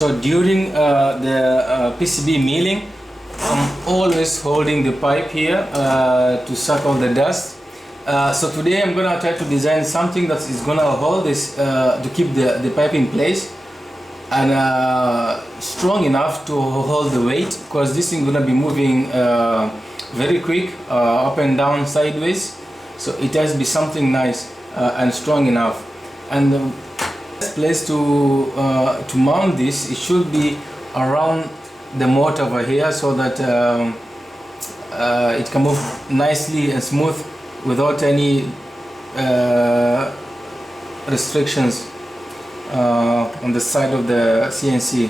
So during the PCB milling, I'm always holding the pipe here to suck out the dust. So today I'm gonna try to design something that is gonna hold this to keep the pipe in place and strong enough to hold the weight, because this thing gonna be moving very quick, up and down, sideways. So it has to be something nice and strong enough. And the best place to mount this, it should be around the motor over here, so that it can move nicely and smooth without any restrictions on the side of the CNC.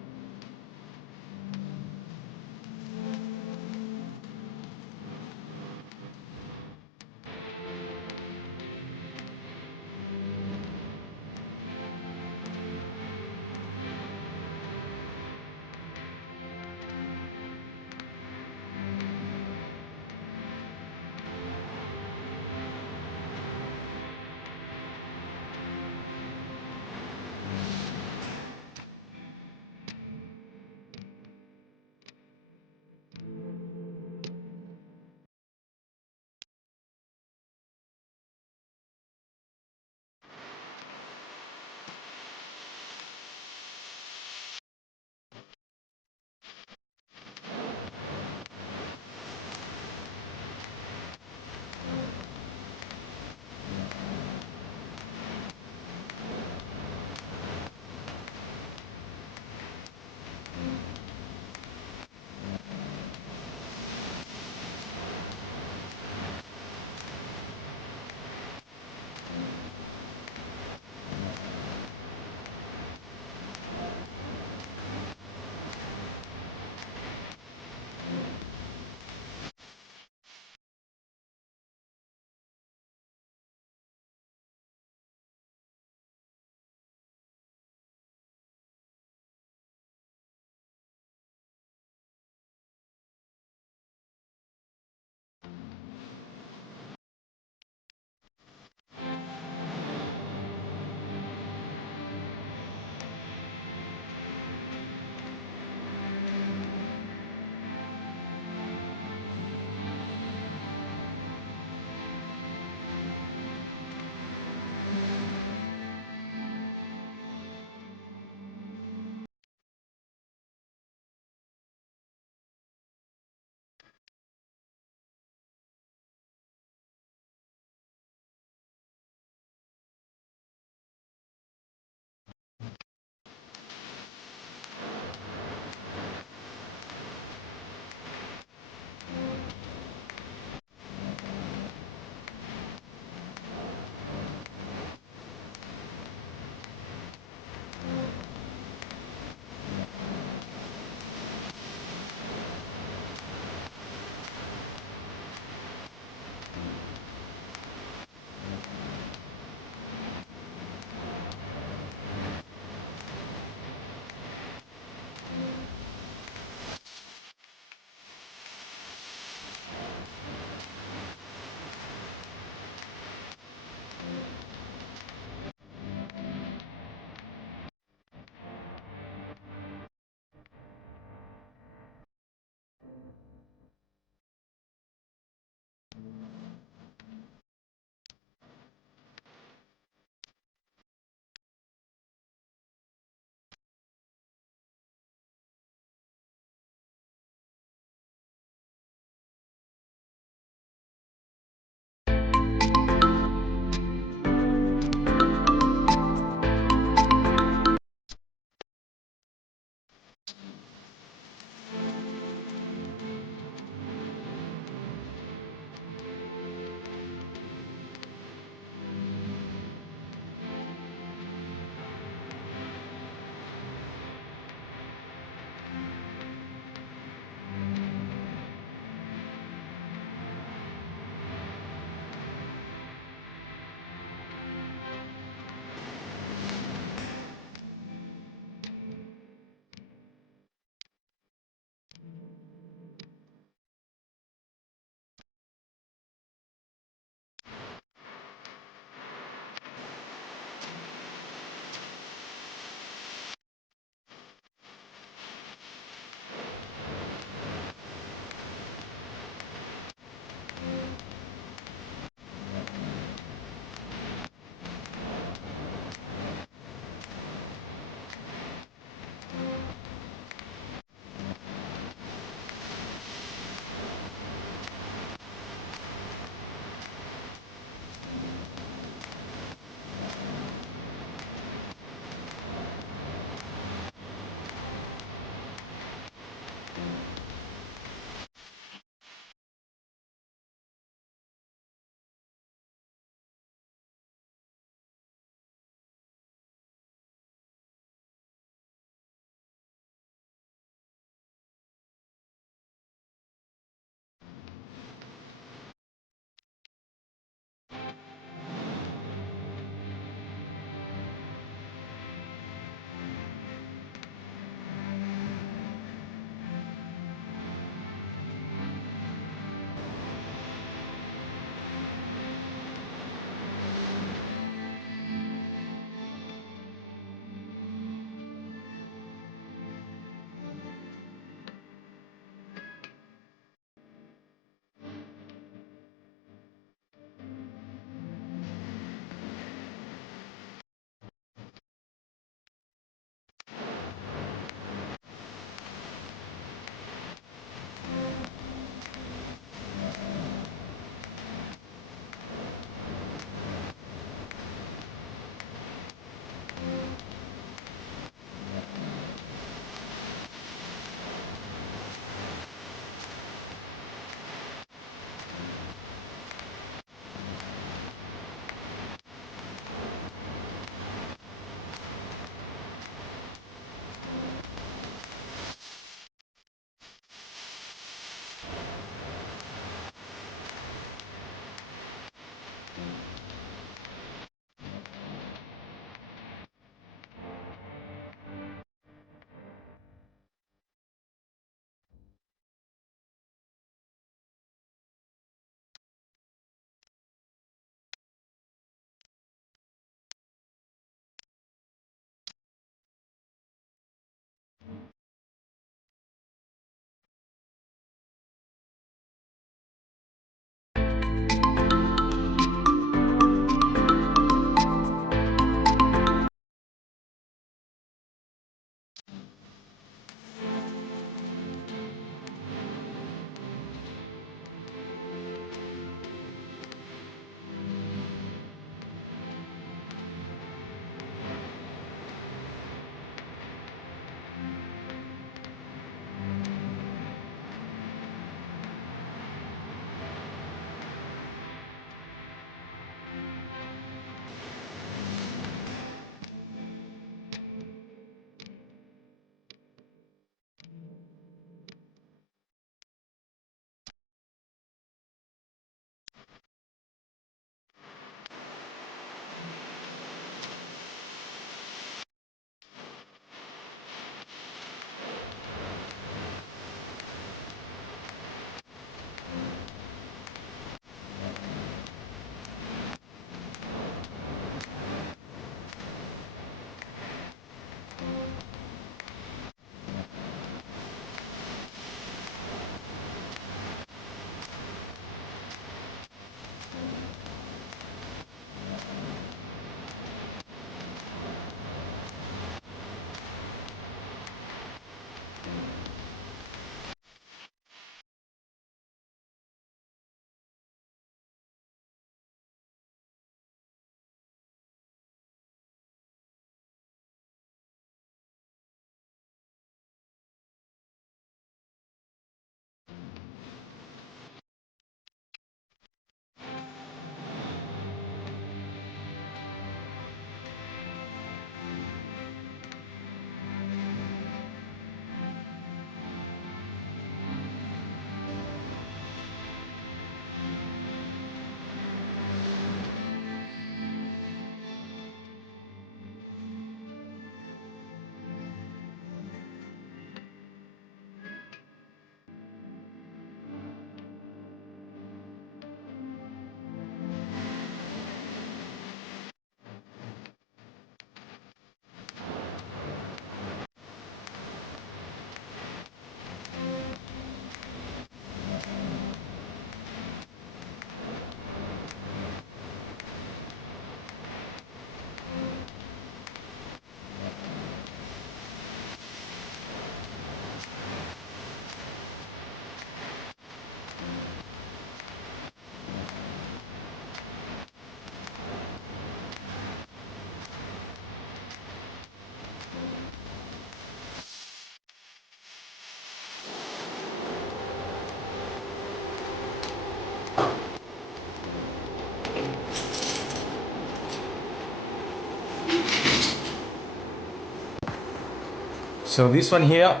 So this one here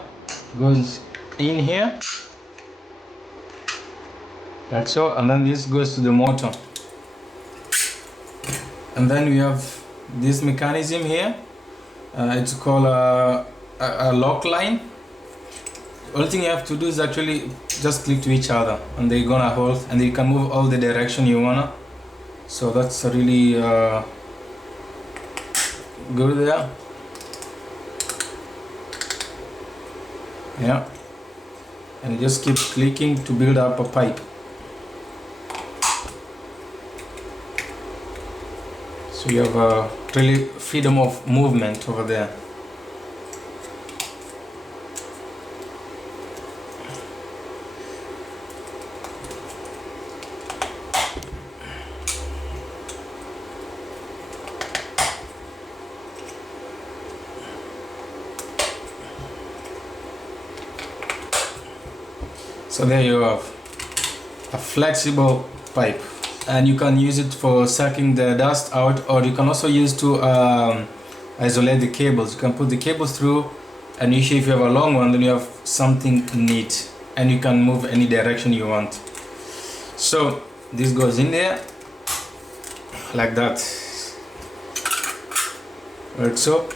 goes in here, like so, and then this goes to the motor. And then we have this mechanism here. It's called a Loc-Line. Only thing you have to do is actually just click to each other, and they're gonna hold, and you can move all the direction you wanna. So that's really good there. Yeah, and you just keep clicking to build up a pipe. So you have really freedom of movement over there. So there you have a flexible pipe, and you can use it for sucking the dust out, or you can also use to isolate the cables. You can put the cables through, and usually if you have a long one, then you have something neat, and you can move any direction you want. So this goes in there like that, like so.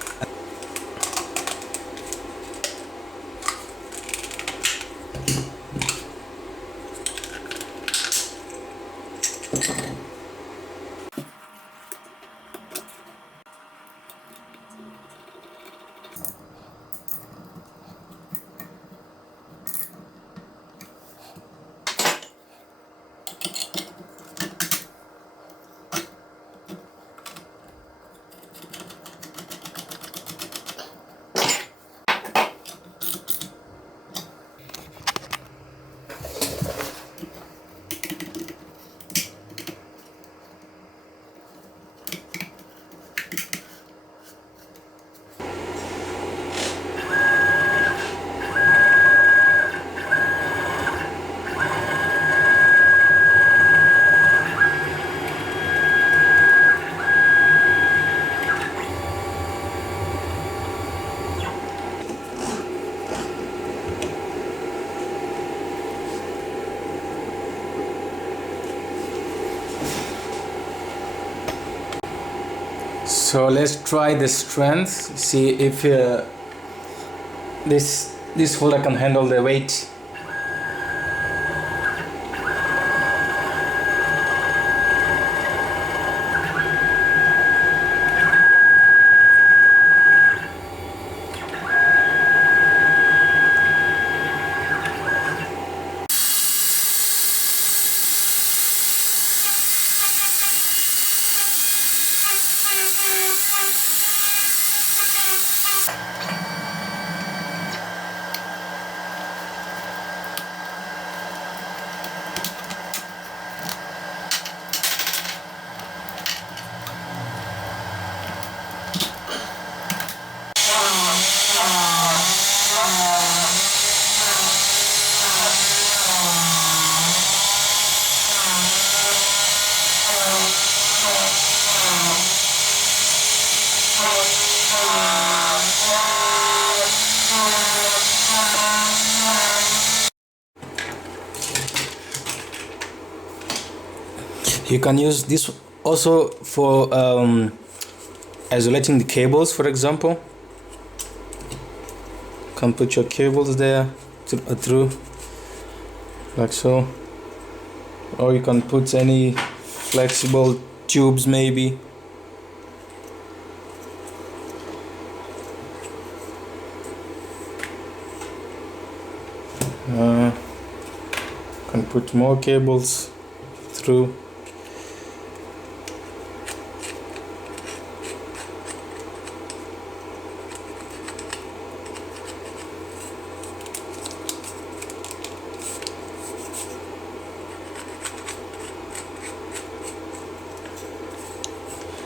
So let's try the strength, see if this holder can handle the weight. You can use this also for isolating the cables, for example. You can put your cables there through, like so, or you can put any flexible tubes maybe. Can put more cables through.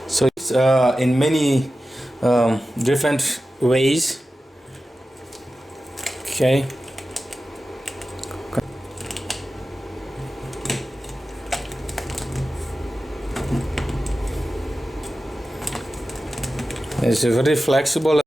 So it's in many different ways. Okay. It's very flexible.